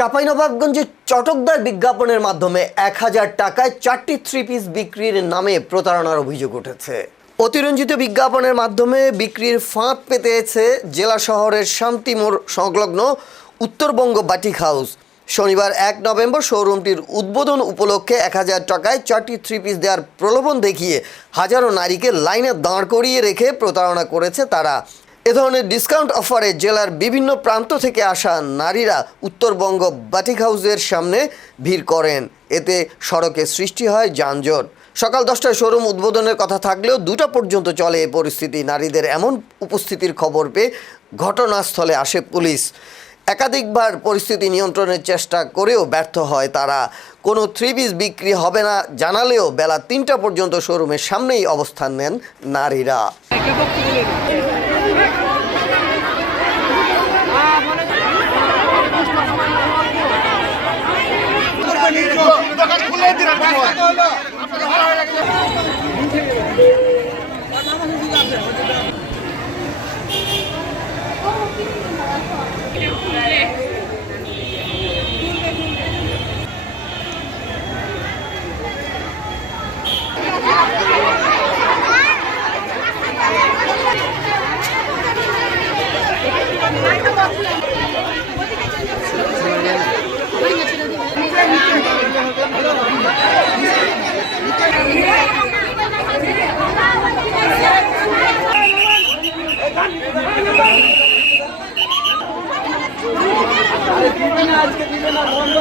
চাঁপাইনবাবগঞ্জে চটকদার বিজ্ঞাপনের মাধ্যমে 1000 টাকায় 4টি 3 পিস বিক্রির নামে প্রতারণার অভিযোগ উঠেছে। অতিরঞ্জিত বিজ্ঞাপনের মাধ্যমে বিক্রির ফাঁদ পেতেছে জেলা শহরের শান্তিমোড় সংলগ্ন উত্তরবঙ্গ বাটিক হাউস। শনিবার 1 নভেম্বর শোরুমটির উদ্বোধন উপলক্ষে 1000 টাকায় 4টি 3 পিস দেওয়ার প্রলোভন দেখিয়ে হাজারো নারীকে লাইনে দাঁড় করিয়ে রেখে প্রতারণা করেছে তারা। এ ধরনের ডিসকাউন্ট অফারে জেলার বিভিন্ন প্রান্ত থেকে আসা নারীরা উত্তরবঙ্গ বাটিক হাউসের সামনে ভিড় করেন। এতে সড়কে সৃষ্টি হয় যানজট। সকাল 10টায় শোরুম উদ্বোধনের কথা থাকলেও 2টা পর্যন্ত চলে এই পরিস্থিতি। নারীদের এমন উপস্থিতির খবর পেয়ে ঘটনাস্থলে আসে পুলিশ। একাধিকবার পরিস্থিতি নিয়ন্ত্রণের চেষ্টা করেও ব্যর্থ হয় তারা। কোনো 3 পিস বিক্রি হবে না জানালেও বেলা 3টা পর্যন্ত শোরুমের সামনেই অবস্থান নেন নারীরা। আজকে দিবে না বন্ধ